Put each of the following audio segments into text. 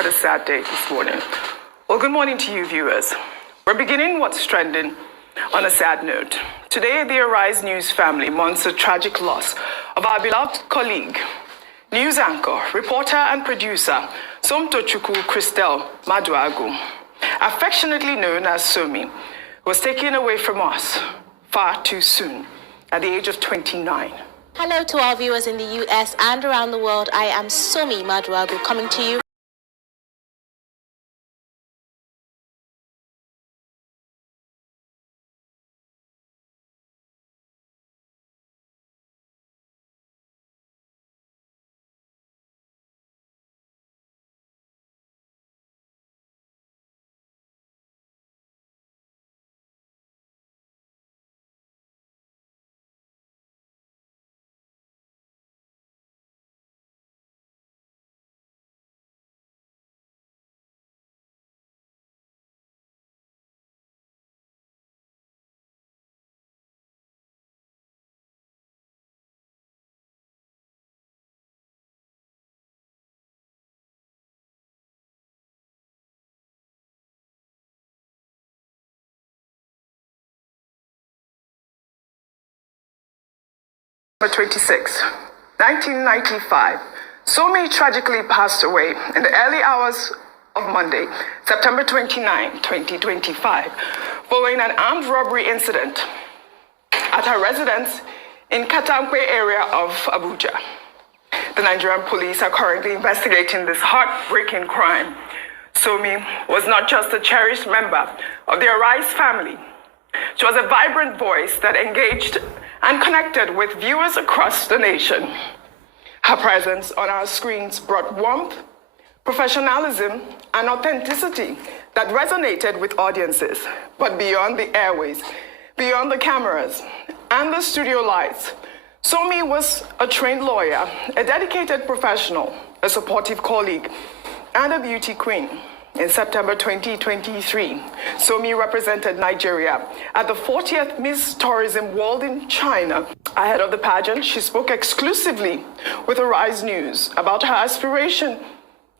What a sad day this morning. Well, good morning to you, viewers. We're beginning What's Trending on a sad note. Today, the Arise News family mourns the tragic loss of our beloved colleague, news anchor, reporter, and producer, Somtochukwu Christelle Maduagu, affectionately known as Somiee, was taken away from us far too soon at the age of 29. Hello to our viewers in the US and around the world. I am Somiee Maduagu coming to you. November 26, 1995, Somiee tragically passed away in the early hours of Monday, September 29, 2025, following an armed robbery incident at her residence in Katankwe area of Abuja. The Nigerian police are currently investigating this heartbreaking crime. Somiee was not just a cherished member of the Arise family. She was a vibrant voice that engaged and connected with viewers across the nation. Her presence on our screens brought warmth, professionalism, and authenticity that resonated with audiences. But beyond the airways, beyond the cameras, and the studio lights, Somiee was a trained lawyer, a dedicated professional, a supportive colleague, and a beauty queen. In September 2023, Somiee represented Nigeria at the 40th Miss Tourism World in China. Ahead of the pageant, she spoke exclusively with Arise News about her aspiration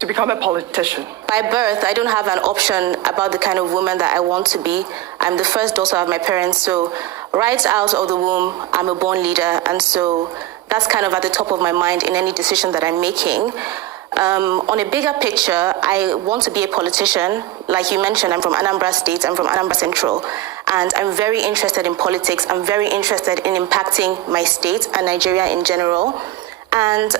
to become a politician. By birth, I don't have an option about the kind of woman that I want to be. I'm the first daughter of my parents, so right out of the womb, I'm a born leader, and so that's kind of at the top of my mind in any decision that I'm making. On a bigger picture, I want to be a politician. Like you mentioned, I'm from Anambra State, I'm from Anambra Central, and I'm very interested in politics. I'm very interested in impacting my state and Nigeria in general. And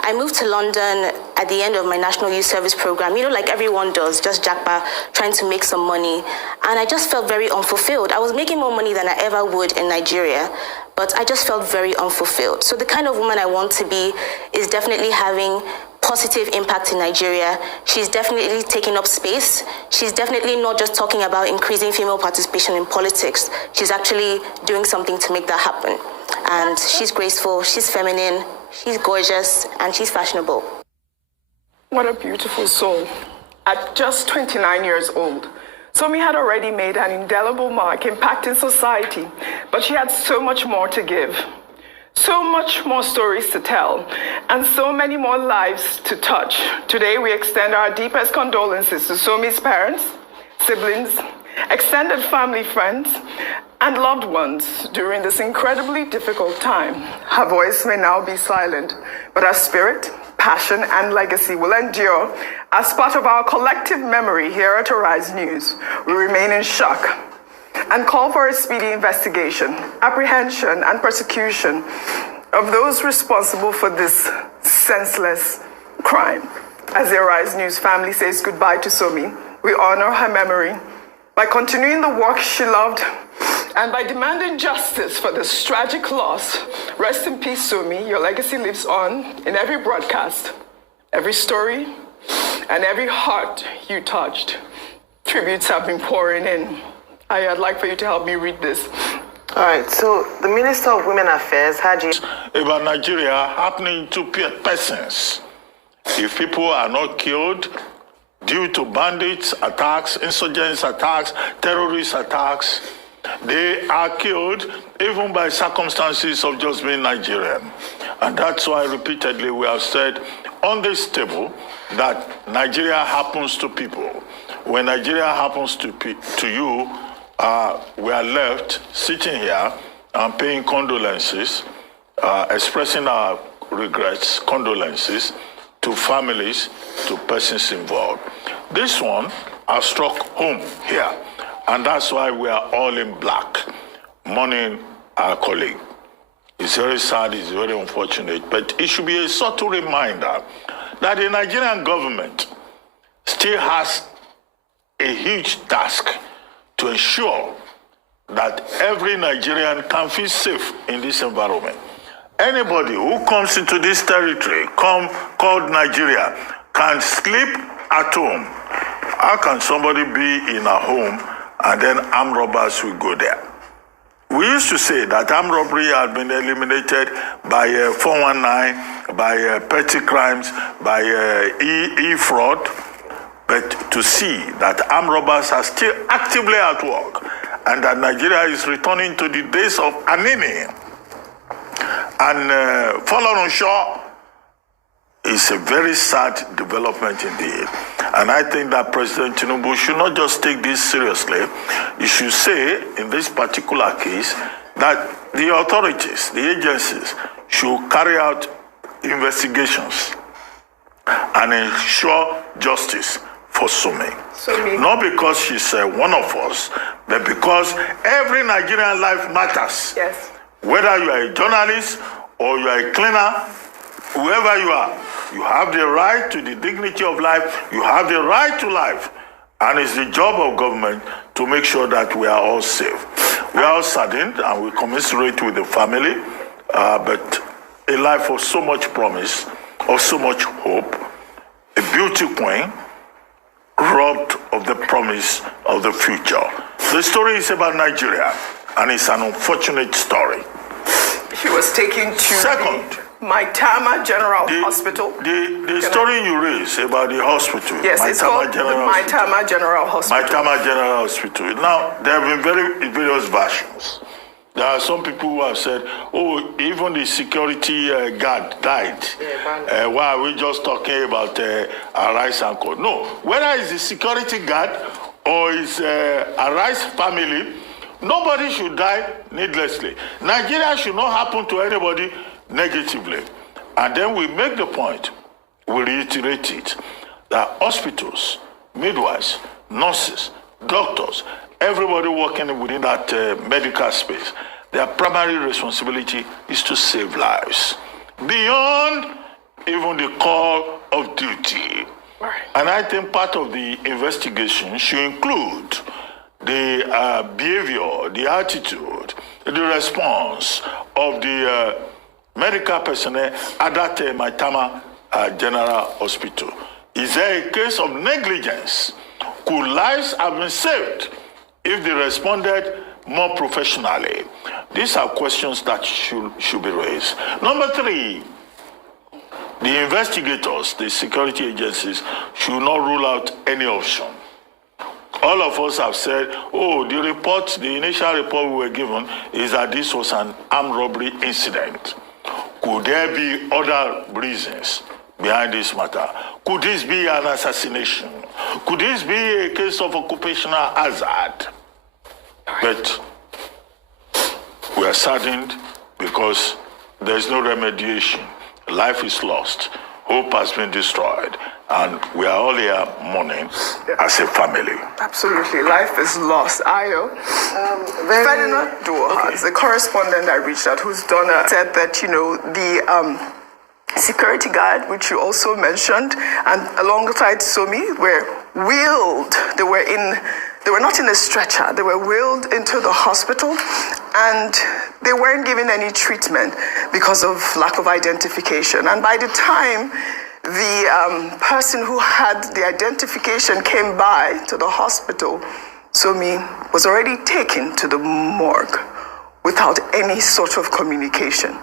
I moved to London at the end of my National Youth Service program, you know, like everyone does, just jackpot, trying to make some money. And I just felt very unfulfilled. I was making more money than I ever would in Nigeria, but I just felt very unfulfilled. So the kind of woman I want to be is definitely having positive impact in Nigeria. She's definitely taking up space. She's definitely not just talking about increasing female participation in politics. She's actually doing something to make that happen. And she's graceful, she's feminine, she's gorgeous, and she's fashionable. What a beautiful soul. At just 29 years old, Somiee had already made an indelible mark impacting society, but she had so much more to give, so much more stories to tell, and so many more lives to touch. Today, we extend our deepest condolences to Somiee's parents, siblings, extended family, friends, and loved ones during this incredibly difficult time. Her voice may now be silent, but her spirit, passion, and legacy will endure as part of our collective memory here at Arise News. We remain in shock and call for a speedy investigation, apprehension, and prosecution of those responsible for this senseless crime. As the Arise News family says goodbye to Somiee, we honor her memory by continuing the work she loved and by demanding justice for this tragic loss. Rest in peace, Somiee. Your legacy lives on in every broadcast, every story, and every heart you touched. Tributes have been pouring in. I'd like for you to help me read this. All right, so the Minister of Women Affairs, Haji. About Nigeria happening to persons. If people are not killed due to bandits attacks, insurgents attacks, terrorist attacks, they are killed even by circumstances of just being Nigerian. And that's why repeatedly we have said on this table that Nigeria happens to people. When Nigeria happens to you, we are left sitting here and paying condolences, expressing our regrets, condolences to families, to persons involved. This one has struck home here, and that's why we are all in black, mourning our colleague. It's very sad, it's very unfortunate, but it should be a subtle reminder that the Nigerian government still has a huge task to ensure that every Nigerian can feel safe in this environment. Anybody who comes into this territory called Nigeria can sleep at home. How can somebody be in a home and then armed robbers will go there? We used to say that armed robbery had been eliminated by 419, by petty crimes, by e-fraud, but to see that armed robbers are still actively at work and that Nigeria is returning to the days of Anini and fallen on shore is a very sad development indeed. And I think that President Tinubu should not just take this seriously. He should say, in this particular case, that the authorities, the agencies, should carry out investigations and ensure justice for Somiee. Not because she's one of us, but because every Nigerian life matters. Yes. Whether you are a journalist or you are a cleaner, whoever you are, you have the right to the dignity of life, you have the right to life, and it's the job of government to make sure that we are all safe. We are all saddened and we commiserate with the family, but a life of so much promise, of so much hope, a beauty queen robbed of the promise of the future. The story is about Nigeria, and it's an unfortunate story. She was taken to Second, Maitama General Hospital. The story you raised about the hospital. Yes, it's called the Maitama General Hospital. Maitama General Hospital. Now, there have been various versions. There are some people who have said, oh, even the security guard died. Why are we just talking about Arise and Co? No, whether it's the security guard or it's Arise family, nobody should die needlessly. Nigeria should not happen to anybody negatively. And then we make the point, we reiterate it, that hospitals, midwives, nurses, doctors, everybody working within that medical space, their primary responsibility is to save lives, beyond even the call of duty. Right. And I think part of the investigation should include the behavior, the attitude, the response of the medical personnel at that Maitama General Hospital. Is there a case of negligence? Could lives have been saved if they responded more professionally? These are questions that should be raised. Number three, the investigators, the security agencies, should not rule out any option. All of us have said, oh, the initial report we were given is that this was an armed robbery incident. Could there be other reasons behind this matter? Could this be an assassination? Could this be a case of occupational hazard? But we are saddened because there's no remediation. Life is lost. Hope has been destroyed. And we are all here mourning as a family. Absolutely. Life is lost. Ayo. Ferdinand Duohas, the correspondent I reached out who's done said that, the security guard, which you also mentioned, and alongside Somiee were wheeled. They were not in a stretcher. They were wheeled into the hospital, and they weren't given any treatment because of lack of identification. And by the time the person who had the identification came by to the hospital, Somiee was already taken to the morgue without any sort of communication.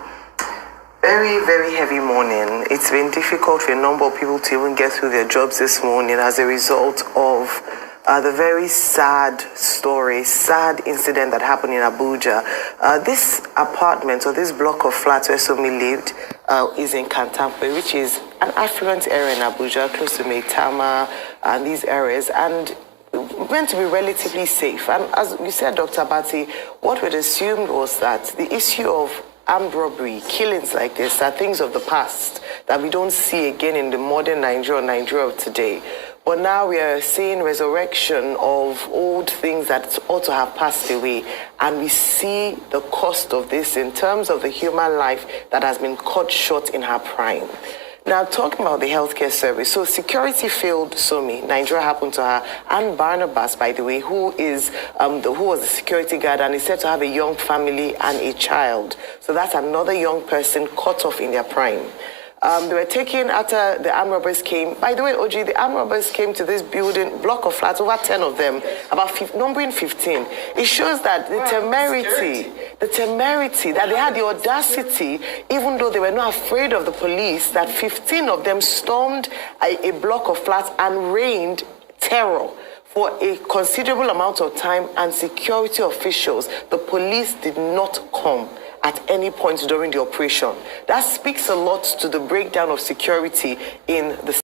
Very, very heavy morning. It's been difficult for a number of people to even get through their jobs this morning as a result of the very sad story, sad incident that happened in Abuja. This apartment or this block of flats where Somiee lived is in Kantampe, which is an affluent area in Abuja, close to Maitama and these areas, and meant to be relatively safe. And as you said, Dr. Bati, what we'd assumed was that the issue of armed robbery, killings like this, are things of the past that we don't see again in the modern Nigeria of today. But now we are seeing resurrection of old things that ought to have passed away. And we see the cost of this in terms of the human life that has been cut short in her prime. Now, talking about the healthcare service, so security failed Somiee. Nigeria happened to her, and Barnabas, by the way, who was the security guard and is said to have a young family and a child. So that's another young person cut off in their prime. They were taken after the armed robbers came. By the way, OG, the armed robbers came to this building, block of flats, over 10 of them, numbering 15. It shows that the temerity that they had the audacity, even though they were not afraid of the police, that 15 of them stormed a block of flats and rained terror for a considerable amount of time, and security officials, the police did not come at any point during the operation. That speaks a lot to the breakdown of security in the